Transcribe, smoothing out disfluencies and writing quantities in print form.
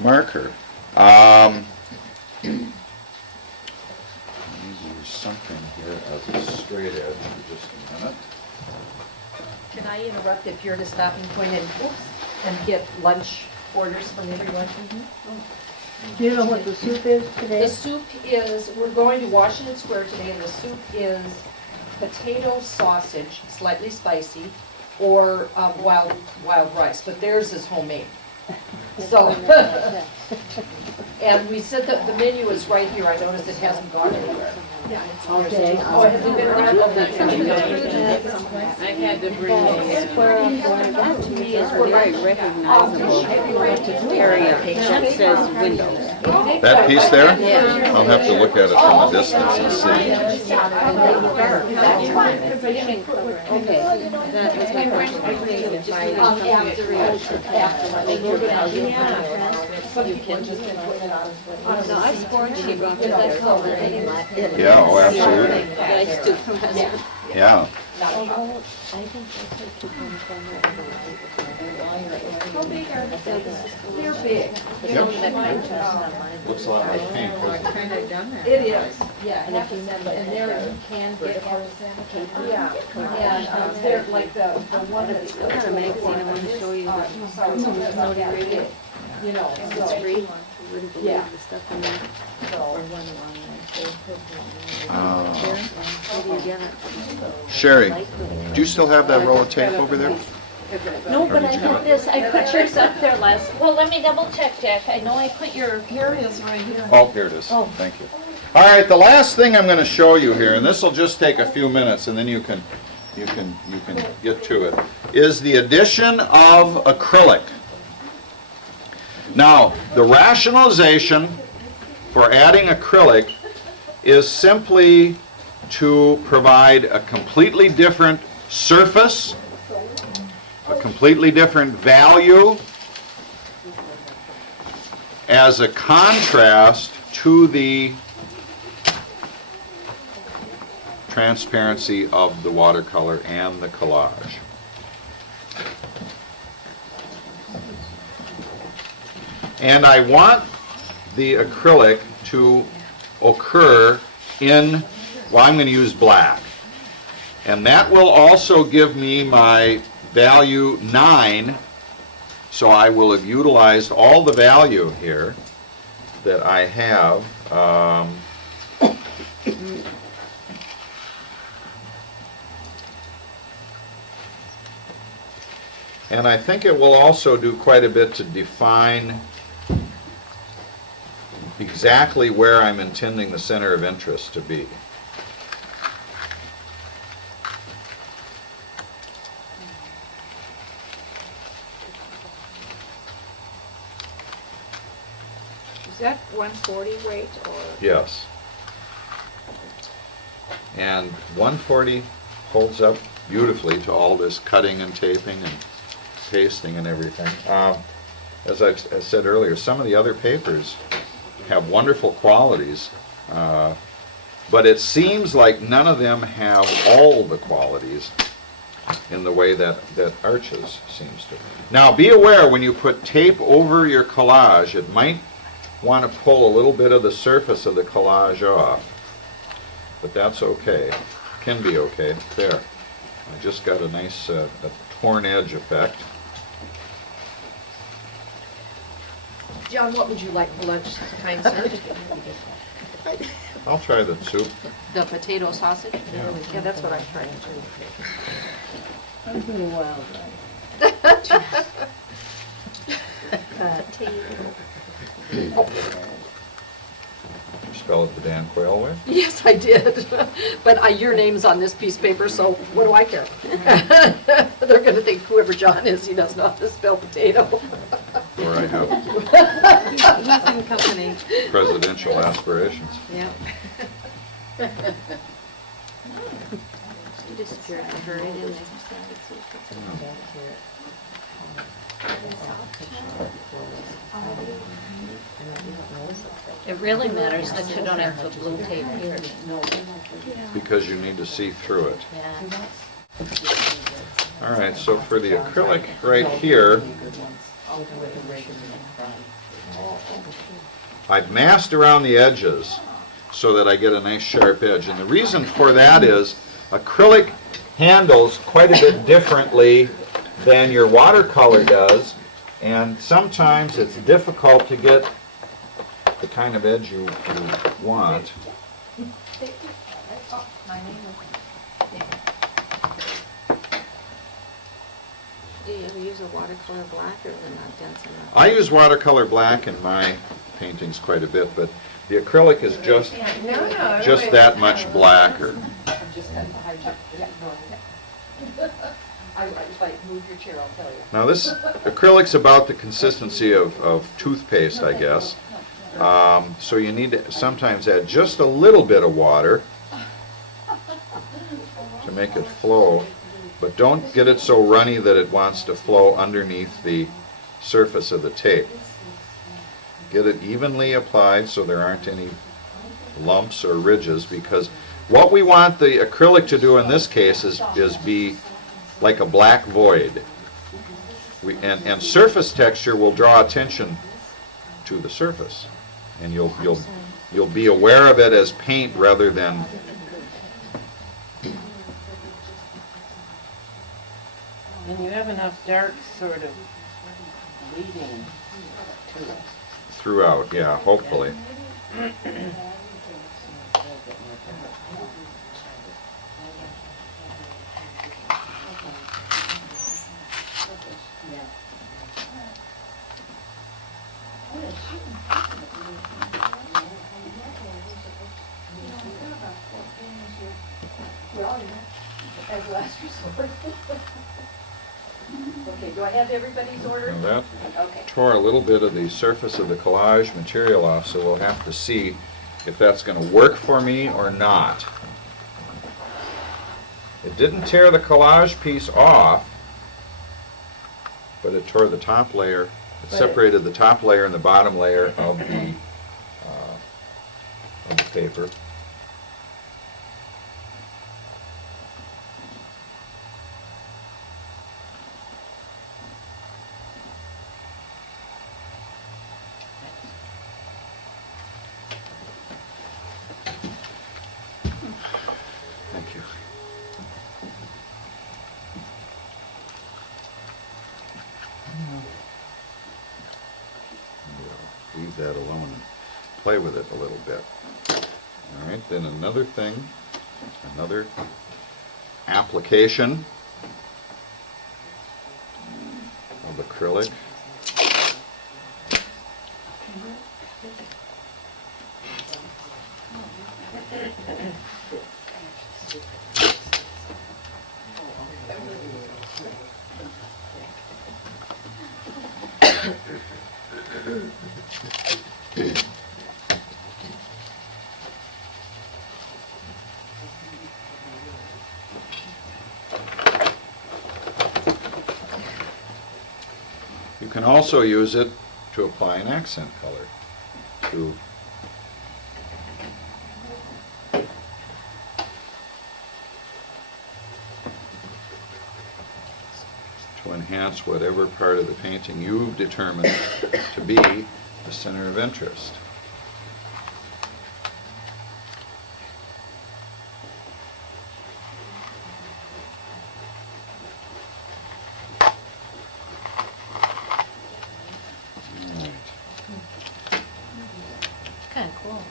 marker. Use something here as a straight edge for just a minute. Can I interrupt if you're at a stopping point and get lunch orders from everyone? Do you know what the soup is today? The soup is, we're going to Washington Square today, and the soup is potato sausage, slightly spicy, or wild rice, but theirs is homemade. So, and we said that the menu is right here. I noticed it hasn't gone anywhere. Okay. Oh, has it been around? I had to bring That to me is very recognizable area that says windows. That piece there? I'll have to look at it from a distance and see. Okay, that was my question. No, I scored you wrong, because I saw the name. Yeah, oh, absolutely. I do. Yeah. How big are the things? They're big. Yep. Looks a lot like paint, doesn't it? It is, yeah. And if you remember, and they're, you can get it. Yeah, and they're like the one that's. What kind of magazine I want to show you? You know, It's so. free. You wouldn't believe Yeah. the stuff in there. Where do you get it? Sherry, do you still have that roll of tape over there? No, but I got this, I put yours up there last, well, let me double check, Jack. I know I put your, here it is right here. Oh, here it is. Thank you. All right, the last thing I'm going to show you here, and this will just take a few minutes, and then you can get to it, is the addition of acrylic. Now, the rationalization for adding acrylic is simply to provide a completely different surface, a completely different value as a contrast to the transparency of the watercolor and the collage. And I want the acrylic to occur in, well, I'm going to use black. And that will also give me my value 9. So I will have utilized all the value here that I have. And I think it will also do quite a bit to define exactly where I'm intending the center of interest to be. Is that 140 weight or? Yes. And 140 holds up beautifully to all this cutting and taping and pasting and everything. As I said earlier, some of the other papers have wonderful qualities, but it seems like none of them have all the qualities in the way that Arches seems to. Now be aware when you put tape over your collage, it might want to pull a little bit of the surface of the collage off, but that's okay, can be okay. There, I just got a nice a torn edge effect. John, what would you like for lunch, kind sir? I'll try the soup. The potato sausage? Yeah, that's what I'm trying to. I'm doing wild You spell it the Dan Quayle way? Yes, I did. But your name's on this piece of paper, so what do I care? They're going to think whoever John is, he doesn't know how to spell potato. Or I have He's in company. presidential aspirations. Yeah. She disappeared for her. It is. It really matters that you don't have the blue tape here. Because you need to see through it. Yeah. All right, so for the acrylic right here, I've masked around the edges so that I get a nice sharp edge. And the reason for that is acrylic handles quite a bit differently than your watercolor does, and sometimes it's difficult to get the kind of edge you want. Do you ever use a watercolor black, or is it not dense enough? I use watercolor black in my paintings quite a bit, but the acrylic is just that much blacker. I'm just kind of behind you. Yeah, no. I was like, move your chair, I'll tell you. Now this acrylic's about the consistency of toothpaste, I guess. So you need to sometimes add just a little bit of water to make it flow, but don't get it so runny that it wants to flow underneath the surface of the tape. Get it evenly applied so there aren't any lumps or ridges, because what we want the acrylic to do in this case is be like a black void. And surface texture will draw attention to the surface, and you'll be aware of it as paint rather than And you have enough dark sort of bleeding to it. throughout. Yeah, hopefully. Well, as a last resort. Okay, do I have everybody's order? Now that Okay. tore a little bit of the surface of the collage material off, so we'll have to see if that's going to work for me or not. It didn't tear the collage piece off, but it tore the top layer. It separated the top layer and the bottom layer of the paper. Thank you. We'll leave that alone and play with it a little bit. All right, then another thing, another application of acrylic. You can also use it to apply an accent color to enhance whatever part of the painting you've determined to be the center of interest. Kind of cool.